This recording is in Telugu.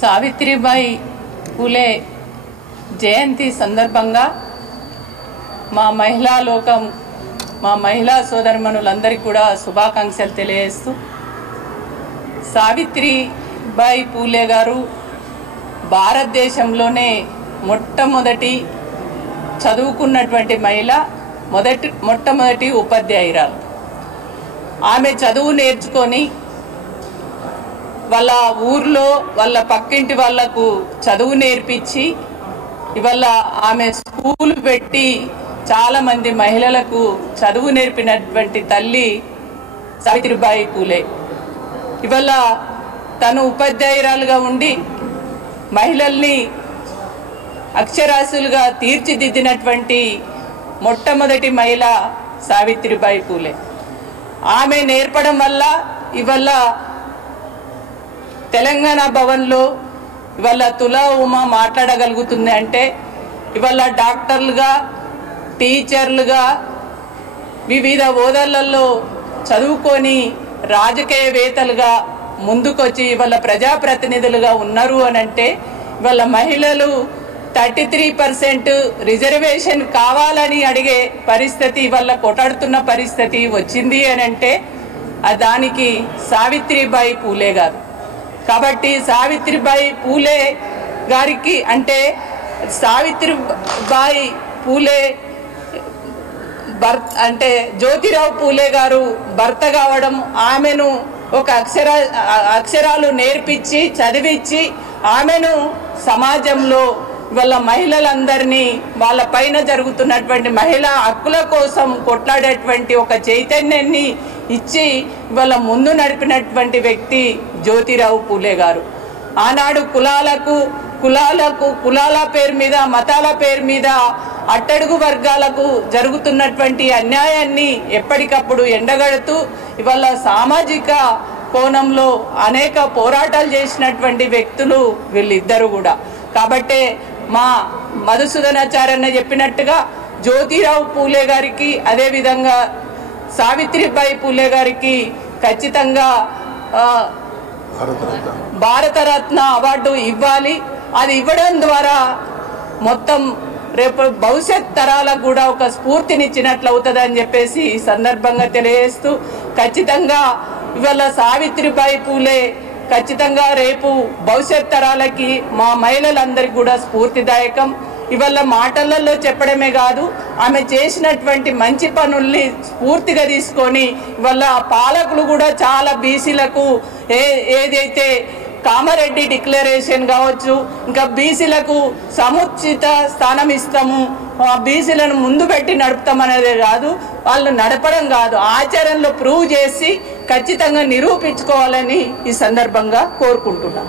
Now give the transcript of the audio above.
సావిత్రిబాయి పూలే జయంతి సందర్భంగా మా మహిళా లోకం మా మహిళా సోదరమణులందరికీ కూడా శుభాకాంక్షలు తెలియజేస్తూ, సావిత్రిబాయి పూలే గారు భారతదేశంలోనే మొట్టమొదటి చదువుకున్నటువంటి మహిళ, మొట్టమొదటి ఉపాధ్యాయురాలు. ఆమె చదువు నేర్చుకొని వాళ్ళ ఊర్లో వాళ్ళ పక్కింటి వాళ్లకు చదువు నేర్పించి ఇవాళ ఆమె స్కూల్ పెట్టి చాలామంది మహిళలకు చదువు నేర్పినటువంటి తల్లి సావిత్రిబాయి పూలే. ఇవాళ తను ఉపాధ్యాయురాలుగా ఉండి మహిళల్ని అక్షరాస్యులుగా తీర్చిదిద్దినటువంటి మొట్టమొదటి మహిళ సావిత్రిబాయి పూలే. ఆమె నేర్పడం వల్ల ఇవాళ తెలంగాణ భవన్లో ఇవాళ తులా ఉమా మాట్లాడగలుగుతుంది అంటే ఇవాళ డాక్టర్లుగా, టీచర్లుగా వివిధ హోదాలలో చదువుకొని రాజకీయవేత్తలుగా ముందుకొచ్చి ఇవాళ ప్రజాప్రతినిధులుగా ఉన్నారు అని అంటే ఇవాళ మహిళలు 33% రిజర్వేషన్ కావాలని అడిగే పరిస్థితి ఇవాళ కొట్లాడుతున్న పరిస్థితి వచ్చింది అని అంటే దానికి సావిత్రిబాయి పూలే గారు. కాబట్టి సావిత్రిబాయి పూలే గారికి అంటే సావిత్రిబాయి పూలే అంటే జ్యోతిరావు పూలే గారు భర్త కావడం, ఆమెను ఒక అక్షరాలు నేర్పించి చదివించి ఆమెను సమాజంలో వాళ్ళ మహిళలందరినీ వాళ్ళ పైన జరుగుతున్నటువంటి మహిళా హక్కుల కోసం కొట్లాడేటువంటి ఒక చైతన్యాన్ని ఇచ్చి వాళ్ళ ముందు నడిపినటువంటి వ్యక్తి జ్యోతిరావు పూలే గారు. ఆనాడు కులాల పేరు మీద, మతాల పేరు మీద అట్టడుగు వర్గాలకు జరుగుతున్నటువంటి అన్యాయాన్ని ఎప్పటికప్పుడు ఎండగడుతూ ఇవాళ సామాజిక కోణంలో అనేక పోరాటాలు చేసినటువంటి వ్యక్తులు వీళ్ళిద్దరు కూడా. కాబట్టే మా మధుసూదనాచార్య చెప్పినట్టుగా జ్యోతిరావు పూలే గారికి అదేవిధంగా సావిత్రిబాయి పూలే గారికి ఖచ్చితంగా భారతరత్న అవార్డు ఇవ్వాలి. అది ఇవ్వడం ద్వారా మొత్తం రేపు భవిష్యత్ తరాలకు కూడా ఒక స్ఫూర్తినిచ్చినట్లు అవుతుంది అని చెప్పేసి ఈ సందర్భంగా తెలియజేస్తూ, ఖచ్చితంగా ఇవాళ సావిత్రిబాయి పూలే ఖచ్చితంగా రేపు భవిష్యత్ తరాలకి మా మహిళలందరికీ కూడా స్ఫూర్తిదాయకం. ఇవాళ మాటలలో చెప్పడమే కాదు, ఆమె చేసినటువంటి మంచి పనుల్ని స్ఫూర్తిగా తీసుకొని ఇవాళ పాలకులు కూడా చాలా బీసీలకు ఏదైతే కామారెడ్డి డిక్లరేషన్ కావచ్చు, ఇంకా బీసీలకు సముచిత స్థానం ఇస్తాము, బీసీలను ముందు పెట్టి నడుపుతామనేది కాదు, వాళ్ళు నడపడం కాదు, ఆచరణలో ప్రూవ్ చేసి ఖచ్చితంగా నిరూపించుకోవాలని ఈ సందర్భంగా కోరుకుంటున్నాం.